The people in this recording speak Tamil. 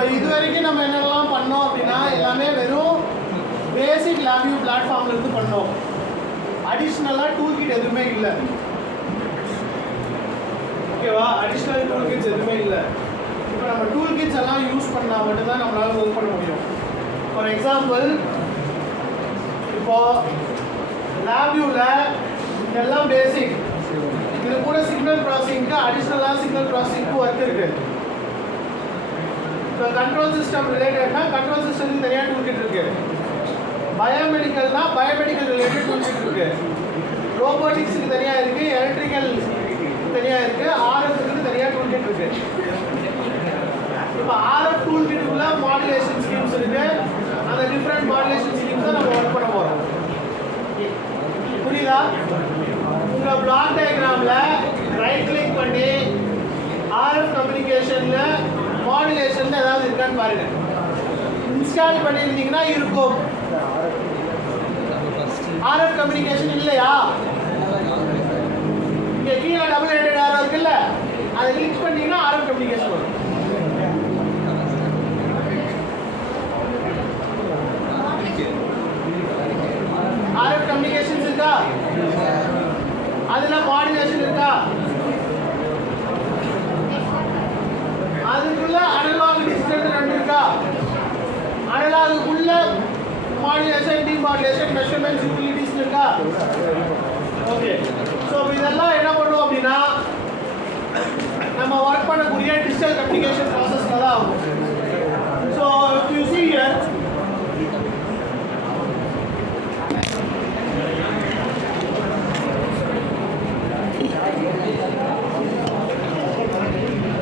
இப்போ இது வரைக்கும் நம்ம என்னெல்லாம் பண்ணோம் அப்படின்னா எல்லாமே வெறும் பேசிக் லேப்வியூ பிளாட்ஃபார்ம்ல இருந்து பண்ணோம். அடிஷ்னலாக டூல் கிட் எதுவுமே இல்லை. ஓகேவா? அடிஷ்னல் டூல் கிட்ஸ் எதுவுமே இல்லை. இப்போ நம்ம டூல் கிட்ஸ் எல்லாம் யூஸ் பண்ணால் மட்டும்தான் நம்மளால ஒர்க் பண்ண முடியும். ஃபார் எக்ஸாம்பிள், இப்போ லேப்வியூவில் இதெல்லாம் பேசிக். இது கூட சிக்னல் ப்ராசஸிங்க்கு அடிஷ்னலாக சிக்னல் ப்ராசஸிங்க்கு ஒர்க் இருக்கு. இப்போ கண்ட்ரோல் சிஸ்டம் ரிலேட்டட்னா கண்ட்ரோல் சிஸ்டத்துக்கு தனியாக டூல் கிட் இருக்கு. பயோமெடிக்கல்னா பயோமெடிக்கல் ரிலேட்டட் டூல் கிட் இருக்கு. ரோபோட்டிக்ஸுக்கு தனியாக இருக்கு, எலக்ட்ரிக்கல் தனியாக இருக்கு, ஆர்எஃப்க்கு தனியாக டூல் கிட் இருக்கு. இப்போ ஆர்எஃப் டூல் கிட்டுக்குள்ள மாடுலேஷன் ஸ்கீம்ஸ் இருக்கு. அந்த டிஃப்ரெண்ட் மாடுலேஷன் ஸ்கீம்ஸை நம்ம ஒர்க் பண்ண போகிறோம். புரியுதா? உங்கள் பிளாக் டயக்ராமில் ரைட் கிளிக் பண்ணி ஆர்எஃப் கம்யூனிகேஷனில் மாடுலேஷன் ஏதாவது இருக்கான்னு பாருங்க. இன்ஸ்டால் பண்ணியிருந்தீங்கன்னா இருக்கும். ஆர்எஃப் கம்யூனிகேஷன் இல்லையா? இங்கே கீழே டபுள் ஹெட்டட் ஆரோ இருக்குல்ல, அதை கிளிக் பண்ணீங்கன்னா ஆர்எஃப் கம்யூனிகேஷன் வரும். ஆர்எஃப் கம்யூனிகேஷன்ஸ் இருக்கா? அதுல மாடுலேஷன் இருக்கா? அதுக்குள்ள அனலாக் டிஜிட்டல் ரெண்டு இருக்கா? அனலாகுக்குள்ள மாடுலேஷன், டிமாடுலேஷன், மெஷர்மென்ட்ஸ், யூட்டிலிட்டிஸ் இருக்கா? ஓகே. ஸோ இதெல்லாம் என்ன பண்ணுவோம் அப்படின்னா நம்ம ஒர்க் பண்ணக்கூடிய டிஜிட்டல் கம்யூனிகேஷன்